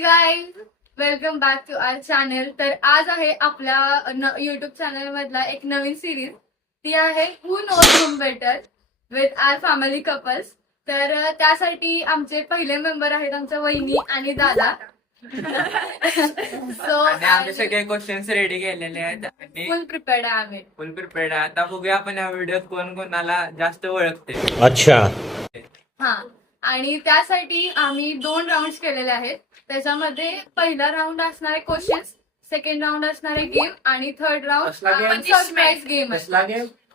Guys, welcome back to our channel. तर आज आहे आपल्या युट्यूब चॅनल मधला एक नवीन सिरीज. ती आहे who knows room better with our family couples. तर त्यासाठी आमचे पहिले मेंबर आहेत आमच्या वहिनी आणि दादा. सो आम्ही सगळे क्वेश्चन्स रेडी केलेले आहेत आणि फुल प्रिपेअर्ड आहे आम्ही. फुल प्रिपेअर्ड आहे. आता बघूया आपण या व्हिडिओत कोण कोणाला जास्त ओळखते. अच्छा. हा, आणि त्यासाठी आम्ही 2 राऊंड केलेले आहेत. त्याच्यामध्ये पहिला राऊंड असणारे क्वेश्चन्स, सेकंड राऊंड असणारे गेम आणि थर्ड कसला game? Round surprise game.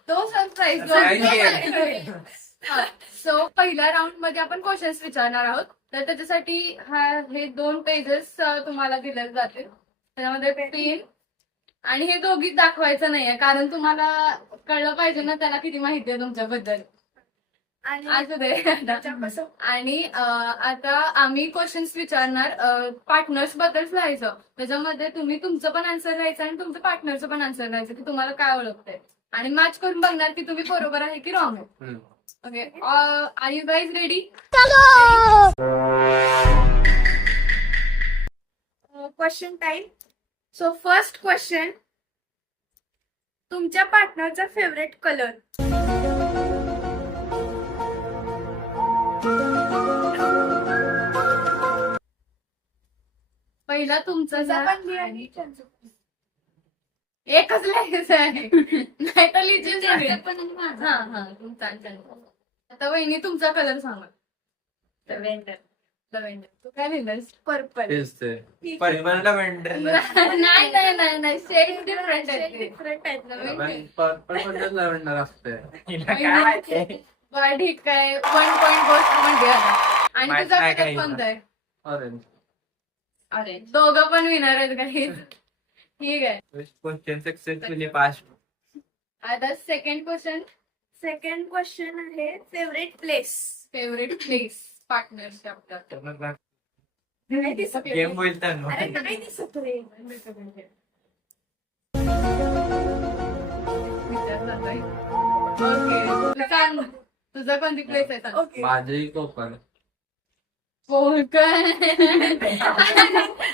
तो सरप्राईज Surprise सो पहिल्या राऊंड मध्ये आपण क्वेश्चन्स विचारणार आहोत. तर त्याच्यासाठी हे 2 पेजेस तुम्हाला दिले जातील. त्याच्यामध्ये पेन आणि हे दोघीच दाखवायचं नाहीये, कारण तुम्हाला कळलं पाहिजे ना त्याला किती माहिती आहे तुमच्याबद्दल. असू दे. आणि आता आम्ही क्वेश्चन्स विचारणार, पार्टनर्स बद्दल लिहायचं. त्याच्यामध्ये तुम्ही तुमचं पण आन्सर लिहायचं आणि तुमचं पार्टनरचं पण आन्सर लिहायचं की तुम्हाला काय ओळखतंय, आणि मॅच करून बघणार की तुम्ही बरोबर आहे की रॉंग आहे. Okay, are you guys ready? Question time. So first question, तुमच्या पार्टनरचा फेवरेट कलर? पहिला तुमचं तुझा जा. पण लिहा आणि त्यांचं पण. एकच लिहायचं आहे, नाही तर लिहिशील सगळे. हा हा, तुमचा answer. आता वहिनी तुमचा कलर सांगा. लव्हेंडर. तू काय लिहिलंस? पर्पल. परिमल लव्हेंडर नाही नाही नाही नाही, शेड डिफरंट आहे. डिफरंट आहेत ना. लव्हेंडर असते. बरं ठीक आहे, 1 पॉइंट गोष्ट म्हणजे आता. आणि माहित तुझा नाही कलर काही. कोणता आहे? ऑरेंज. अरे, दोघं पण विनर आहेत काही. ठीक आहे. Question successfully pass. आता सेकंड क्वेश्चन, सेकंड क्वेश्चन आहे favourite place. Favourite place partner chapter. नाही दिसत. गेम होईल तर अरे नाही दिसत रे. ओके, सांग तुझा कोणती प्लेस आहे सांग. ओके. माझी कोकण. कोकण.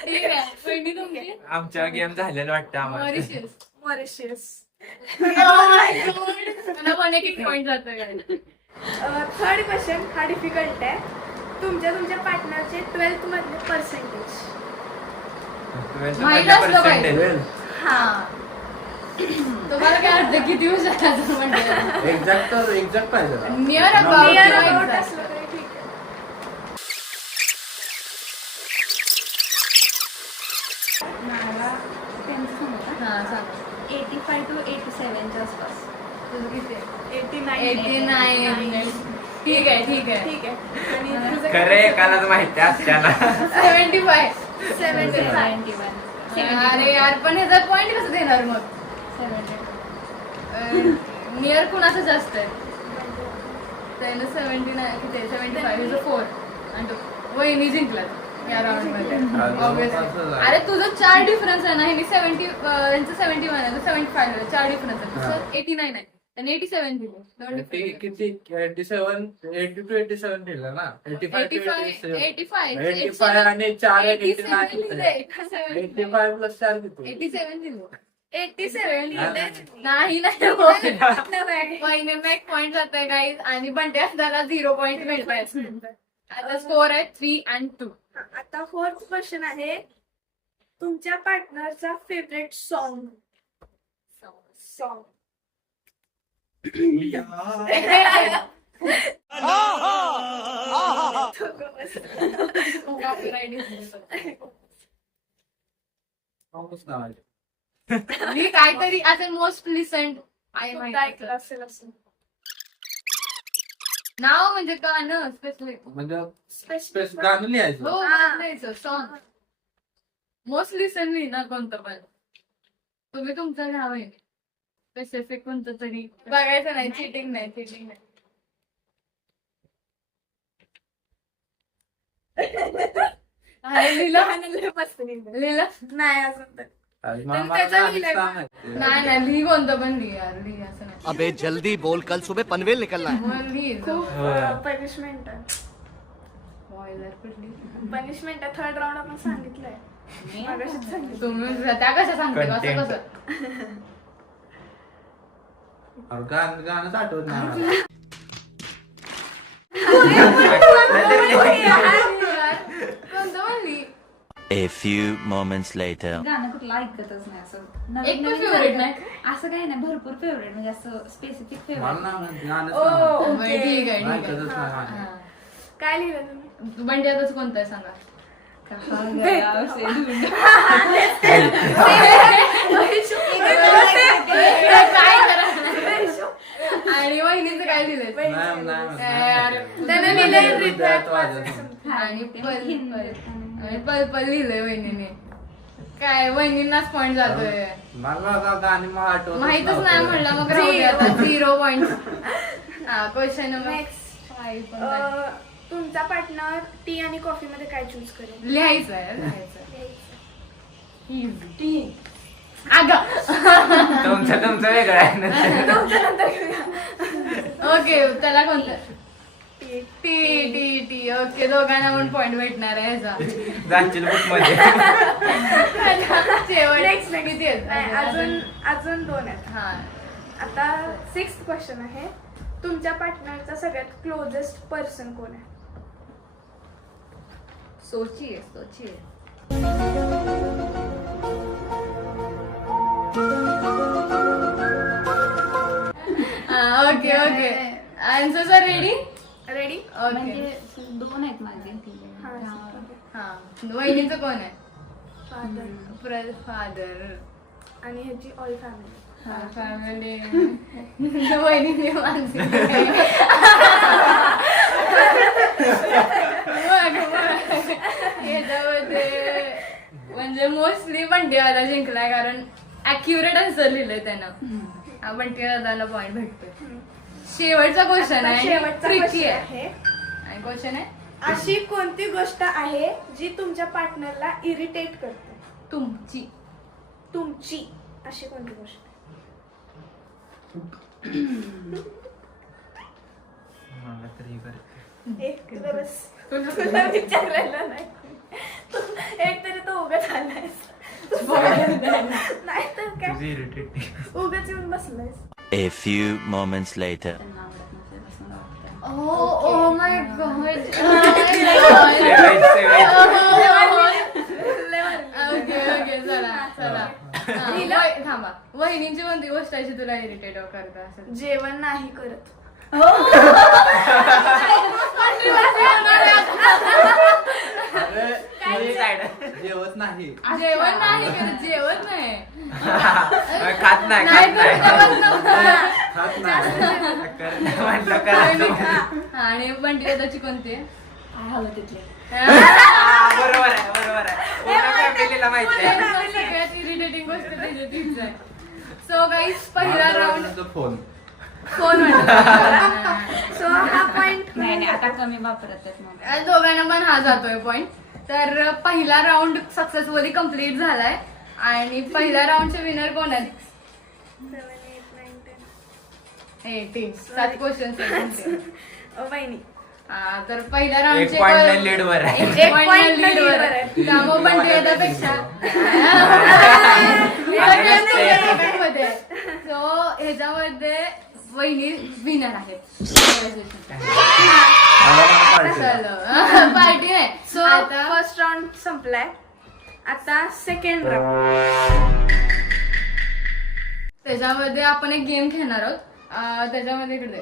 ठीक आहे, वहिनी तुमची? आमच्या गेम झालेलं वाटतं आम्हाला. मॉरिशस. मॉरिशियस. मला पण एक पॉइंट जातं काय. थर्ड क्वेश्चन, हा डिफिकल्ट आहे. तुमच्या पार्टनरचे 12th मधले पर्सेंटेज. माहित असलं पाहिजे. पर्सेंटेज हा, तुम्हाला काय वाटतं किती हुशार म्हणजे? एक्झॅक्ट पाहिजे. नियर Near about अबाउट असलं तरी ठीक आहे. मला त्यांचं सांगू का? हा सांग. 85 to 87 च्या आसपास. तुझं किती आहे? 89. ठीक आहे ठीक आहे. ठीक आहे. आणि तुझं खरं एकालाच माहिती असत्याला. 75. 71. अरे यार, पण ह्याचा पॉइंट कसं देणार मग? नियर कुणाचं जास्त आहे? त्यानं 79 किती आहे? 75 4 आणि तो वहिनी जिंकला या राऊंड मध्ये. Obviously. अरे तुझं 4 डिफरन्स आहे ना. हे 70, यांचं 71 आहे, 75 आहे. 4 डिफरन्स आहे. तुझं 89 आहे, त्याने 87 दिलं. किती 87 80 to 87 दिलं ना. 85 to 87. 85 आणि 4 87 लिहिलंय. 85 प्लस 4 किती? 87 दिलं. 87 लिहिलंय. नाही नाही महिने में एक पॉइंट जात आहे गाईज, आणि बंट्या त्याला 0 पॉइंट मिळत. आता स्कोर आहे 3 and 2. आता फोर्थ क्वेश्चन आहे, तुमच्या पार्टनरचा फेवरेट सॉन्ग. मी काहीतरी असं मोस्ट लिसन्ड आहे माहिती. असेल असं. नाव म्हणजे गाणं स्पेसिफिक. म्हणजे गाणं लिहायचं. हो, म्हणायचं सॉन्ग. मोस्ट लिसनली ना कोणतं पण. तुम्ही तुमचं नाव आहे स्पेसिफिक कोणतं तरी बघायचं नाही. चिटिंग नाही. लिहिलं नाही अजून तर. नाही लिही कोणतं पण लिही यार, लिही असं नाही. अबे जल्दी बोल, कल सुबह पनवेल निकलना है. मग लिही. खूप पनिशमेंट आहे. स्पॉइलर कुठली पनिशमेंट आहे थर्ड राऊंड आपण सांगितलंय मगाशीच सांगितलं. तुम्ही त्या कशा सांगते कसं Content. कसं अरे गाणंच आठवत नाही मला. कोणतं म्हणली A few moments later. गाणं कुठलं ऐकतच नाही असं एक पण favorite नाही? असं काही नाही भरपूर फेवरेट म्हणजे असं स्पेसिफिक मला फेवरेट नाही गाणंच ओ, नाही. ओके. बरं, ठीक आहे नाही, ठीक आहे ऐकतच नाही हा. गाणं. काय लिहिलं तुम्ही बंटी आताच कोणतं आहे सांगा काय करा आणि वहिनीचं काय दिलंय नाही, नाही. त्याने लिहिलंय नाही, रित्यात वाजत. आणि पल लिहिलंय वहिनीने काय वहिनींनाच पॉइंट जातोय मला आता गाणी मला आठवत माहितच नाही म्हणलं मग राहू दे आता 0 पॉइंट हा क्वेश्चन नंबर नेक्स्ट 5 तुमचा पार्टनर टी आणि कॉफी मध्ये काय चूज करेल लिहायचं आहे अगं तुमचं वेगळं आहे ओके त्याला कोणतं टी टी टी ओके दोघांना पण पॉइंट भेटणार आहे ह्याचा जांचील बुक मध्ये शेवट किती नाही, अजून आहेत अजून 2 आहेत हा आता 6th क्वेश्चन आहे तुमच्या पार्टनरचा सगळ्यात क्लोजेस्ट पर्सन कोण आहे सोचिए okay okay answers are ready ready okay म्हणजे 2 आहेत माझे हा वहिनीचं कोण आहे फादर फादर आणि ह्याची ऑल फॅमिली फॅमिली वहिनी माणसं याच्यामध्ये म्हणजे मोस्टली बंटी दादा जिंकलाय कारण अॅक्युरेट आन्सर लिहिलंय त्यानं बंटी दादाला पॉइंट भेटतोय शेवटचा क्वेश्चन आहे शेवटचा ट्रिकी question आहे आहे आणि क्वेश्चन आहे अशी कोणती गोष्ट आहे जी तुमच्या पार्टनरला इरिटेट करते तुमची तुमची अशी कोणती गोष्ट मला तरी बरं. एक बस तुला विचारायला नाही एक तरी तो उगाच आलायस नाही तर काय तुझी irritating. उगाच येऊन बसलायस A few moments later. त्यांना आवडत नसेल असं मला वाटतं. Oh my God okay okay चला चला थांबा वहिनींची कोणती गोष्ट आहे जी तुला इरिटेट करत असेल जेवण नाही करत अरे, तू जेवत नाही जेवण नाही करत जेवण नाही खात नाही नाही करत खात नाही म्हटलं करायचं. आणि बंटी दादाची कोणती आहे काय हवं तिथले बरोबर आहे पूर्ण फॅमिलीला माहिती आहे सगळ्यात इरिटेटिंग गोष्ट त्याची तीच आहे सो गाईज पहिला राऊंड फोन फोन म्हणतो सो हा पॉइंट नाही आता कमी वापरत आहेत मग दोघांना पण हा जातोय पॉइंट तर पहिला राऊंड सक्सेसफुली कम्प्लीट झालाय आणि पहिल्या राऊंडचे विनर कोण आहेत 7 क्वेश्चन वहिनी तर पहिल्या एक राऊंडचे पॉइंट लीड वर आहे एक point लीड lead वर वर आहे. आहे त्यामुळे पण पेक्षा सो ह्याच्यामध्ये वहिनी विनर आहेत पार्टी आहे सो आता फर्स्ट राऊंड संपलाय आता सेकंड राऊंड त्याच्यामध्ये आपण एक गेम खेळणार आहोत त्याच्यामध्ये इकडे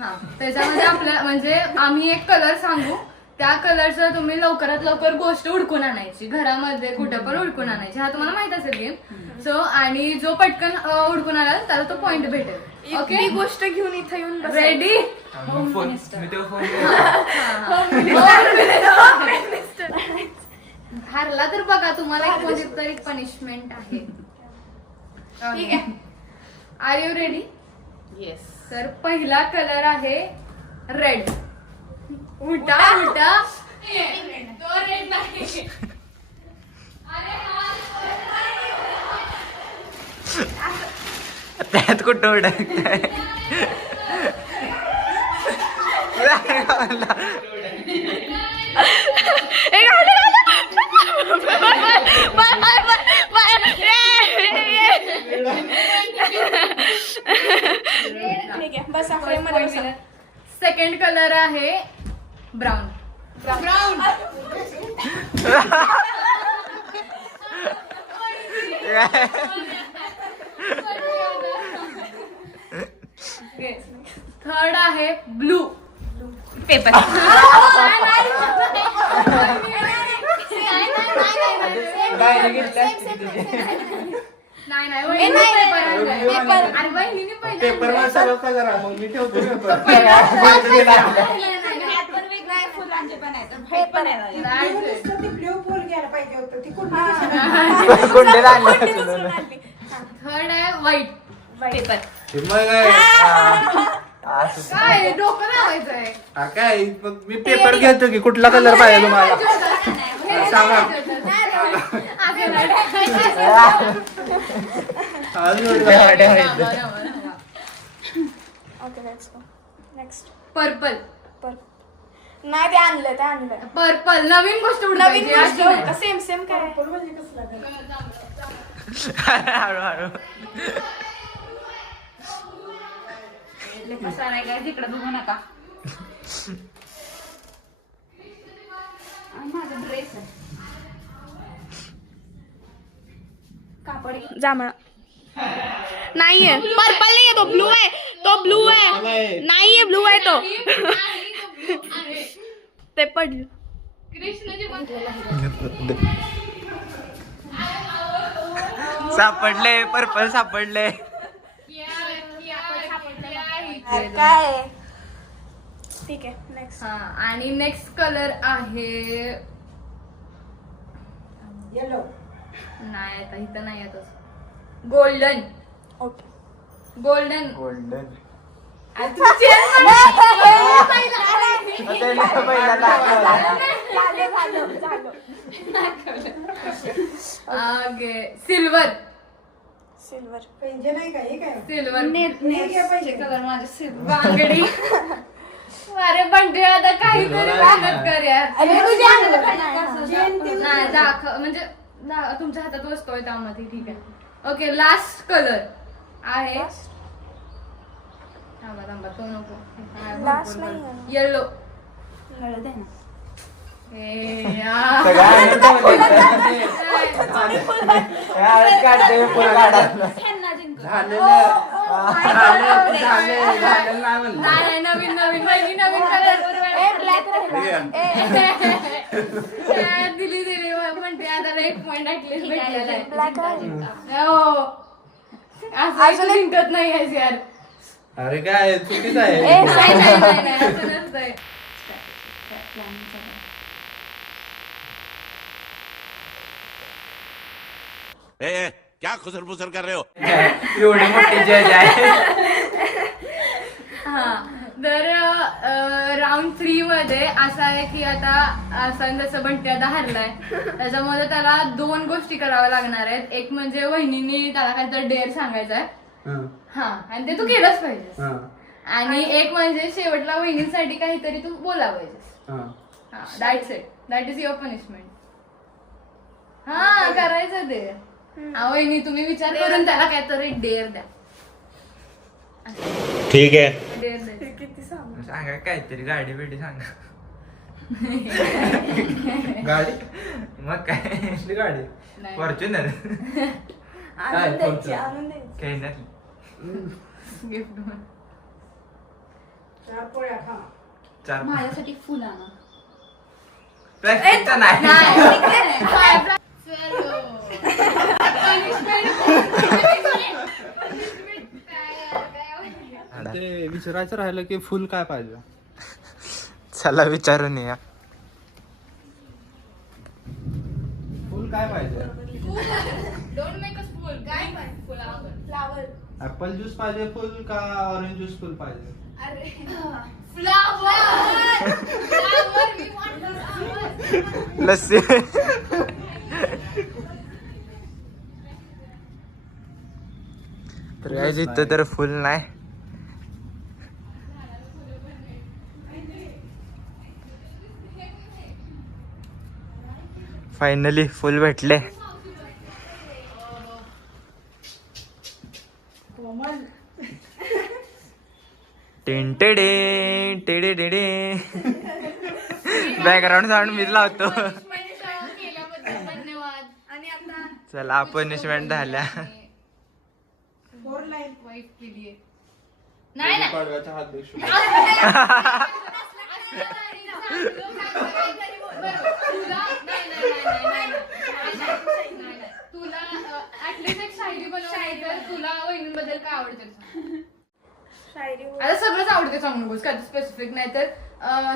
हा त्याच्यामध्ये आपल्या म्हणजे आम्ही एक कलर सांगू त्या कलरचं तुम्ही लवकरात लवकर गोष्ट हुडकून आणायची घरामध्ये कुठं पण हुडकून आणायची हा तुम्हाला माहित असेल गेम सो आणि जो पटकन हुडकून आला त्याला तो पॉइंट भेटेल ओके ओके गोष्ट घेऊन इथं येऊन रेडी हारला तर बघा तुम्हाला एक कोणतीतरी पनिशमेंट आहे ठीक आहे आर यू रेडी येस तर पहिला कलर आहे रेड उलटा उलटा तो रेड नाही त्यात कुठं उडकताय सेकंड कलर आहे ब्राऊन. ब्राऊन थर्ड आहे ब्लू. पेपर. नाही वहिनीने पेपर वर सगळं कलर आहे मग मी ठेवतो पेपर. फुलांचे पण आहेत हे पण आहे. थर्ड आहे व्हाईट. पेपर. मग काय डोकं लावायचं आहे. काय मग मी पेपर घेतो की कुठला कलर पाहिजे तुम्हाला सांगा. Okay let's go next. Purple. नाही ते आणलं पर्पल नवीन गोष्ट नवीन उडवायची, अशी नाही. सेम सेम काय कसा नाही काय तिकडे बघू नका. आणि माझा ड्रेस आहे कापड. जांभळा नाहीये. पर्पल नाहीये तो ब्लू आहे. तो ब्लू आहे नाहीये ब्लू आहे तो. ते पडलं. सापडले पर्पल सापडले. काय ठीक आहे नेक्स्ट. हा आणि नेक्स्ट कलर आहे येलो. नाही आता इथं नाही येत. Golden. Okay golden. Golden. Silver. Silver पेंजे नाही का हे काय सिल्वर. कलर माझे बांगडी. अरे बंटे आता काहीतरी मेहनत कर यार. नाही दाखव म्हणजे तुमच्या हातात वस्तू आहे त्यामध्ये. ठीक आहे. ओके लास्ट कलर आहे थांबा तो नको. Last नाही. येलो. हळद आहे ना. ह्यांना जिंकलं. नाही नवीन वहिनी नवीन कलर दिली म्हणते आता एक पॉइंट ऍटलीस्ट भेटलेला आहे. हो असं जिंकत नाही आहेस यार. अरे काय चुकीचं आहे. नाही असं नसतंय. क्या खुसर फुसर कर रहे हो? एवढी मोठी जज आहे. हा तर राऊंड 3 मध्ये असं आहे की आता असं जसं बंटी आता हरलाय त्याच्यामध्ये त्याला 2 गोष्टी कराव्या लागणार आहेत. एक म्हणजे वहिनीने त्याला काहीतरी डेअर सांगायचं आहे. हा आणि ते तू केलंच पाहिजे. आणि एक म्हणजे शेवटला वहिनींसाठी काहीतरी तू बोला पाहिजेस. हा that's it. That is your punishment. हा करायचं ते. हा वहिनी तुम्ही विचार करून त्याला काहीतरी डेअर द्या. ठीक है. डेअर द्या. सांगा काहीतरी गाडी बिडी सांगा. गाडी मग काय गाडी नाही. फॉर्च्युनर काय कोणतं? काही नाही. गिफ्ट म्हणून. 4 पोळ्या खा. 4 माझ्यासाठी फुल आणा. प्लॅस्टिकचा नाही. ते विचारायचं राहिलं की फुल काय पाहिजे. चला विचारून या. फुल काय पाहिजे. Don't make us full. काय पाहिजे फुलावर? फ्लावर ऍपल ज्यूस पाहिजे फुल का ऑरेंज ज्यूस फुल पाहिजे. अरे flower. We want flower. Lassi. तर काय इथं तर फुल नाही. फायनली फुल भेटले. टेंटेडे टेडे टेडे बॅकग्राऊंड साऊंड मीच लावतो. केल्याबद्दल धन्यवाद. आणि आता चला पनिशमेंट झाल्या. 4 लाईन वाईफ केलीये. नाही नाही पाडव्याच्या हार्दिक तुला ऍटलीस्ट एक शायरी बनवायची तर तुला वहिनीबद्दल काय आवडते? शायरी बोल. आता सगळंच आवडते सांगू नकोस का स्पेसिफिक नाही तर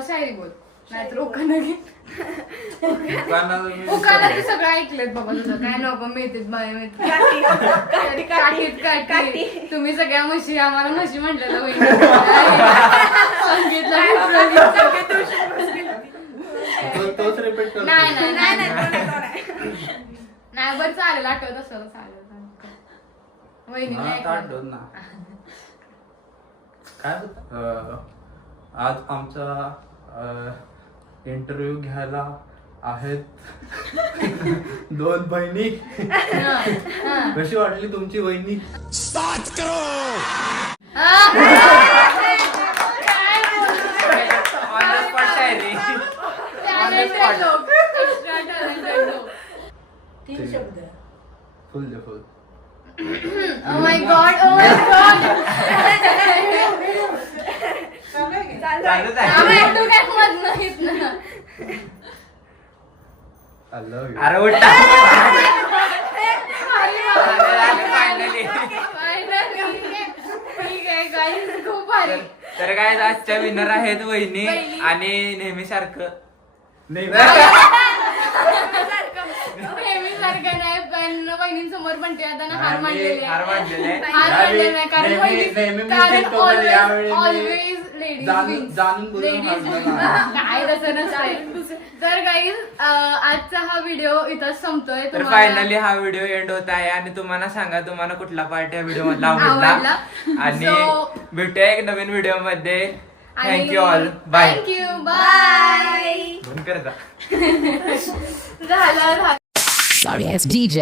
शायरी बोल नाहीतर उखाणा घे. उखाणा ते सगळं ऐकलेत बाबा तुझं काय नको मिळतेच काठीत काठी तुम्ही सगळ्या म्हशी आम्हाला म्हशी म्हटलेलं वहिनी तोच रिपीट करतो. नाही नाही नाही नाही नाही तो नाही. नाही बरं चालेल आठवत असं चालेल वहिनी हा, नाही काढून ना. काय होतं? आज आमचा इंटरव्ह्यू घ्यायला आहेत 2 बहिणी. कशी वाटली तुमची वहिनी? ऑन द स्पॉट शायरी. तीन शब्द फुल दे फुल. Oh my god, oh my god. चालू आहे का? चालूच आहे. आम्ही तू काय मत नाहीत ना. I love you. अरे उठा. फायनली. ठीक आहे guys, खूप भारी. तर काय आजच्या विनर आहेत वहिनी वहिनी. आणि नेहमी सारखं नेहमीसारखं नाही पण वहिनींसमोर पण ते आता ना हार मांडलेले हार आहे. वाढलेले हार मांडलेले नाही कारण नेहमी मी कारण जिंकतो पण यावेळी मी ऑलवेज लेडीज जाणून बुजून हारलो ना. काय तसं नसतंय. तर गाईज आजचा हा व्हिडिओ इथंच संपतोय. तर तुम्हाला फायनली हा व्हिडिओ एंड होत आहे आणि तुम्हाला सांगा तुम्हाला कुठला पार्ट या व्हिडिओ मधला आवडला आवडला. आणि So- भेटूया एक नवीन व्हिडिओ मध्ये. Thank you all. Bye. Thank you bye. बंद कर जा. झालं Sorry ass DJ.